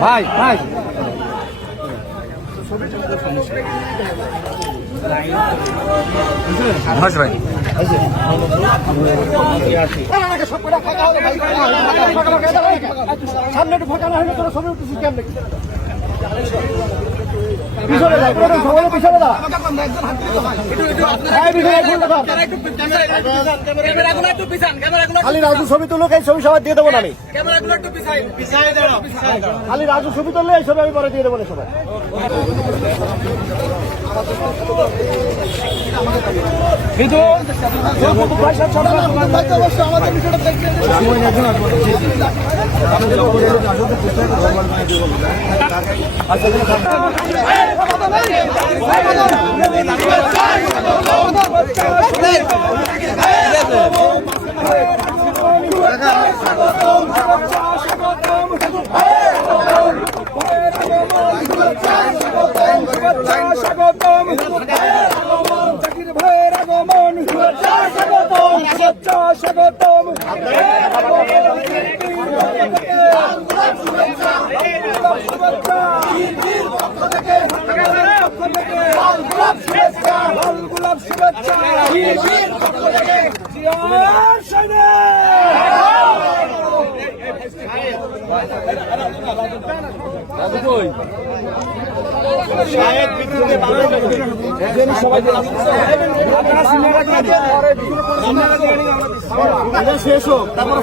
ভাই ভাই ভাই সামনে একটু ফাঁকা না হলে তোরা ছবি উঠতেছিস কেমন পিছনে যা পিছনে যা খালি রাজু ছবি তুলো এই ছবি সবাই দিয়ে দেবো না আমি খালি রাজু ছবি তুললে এই ছবি আমি পরে দিয়ে দেবো না সবাই শেষ হোক তারপরে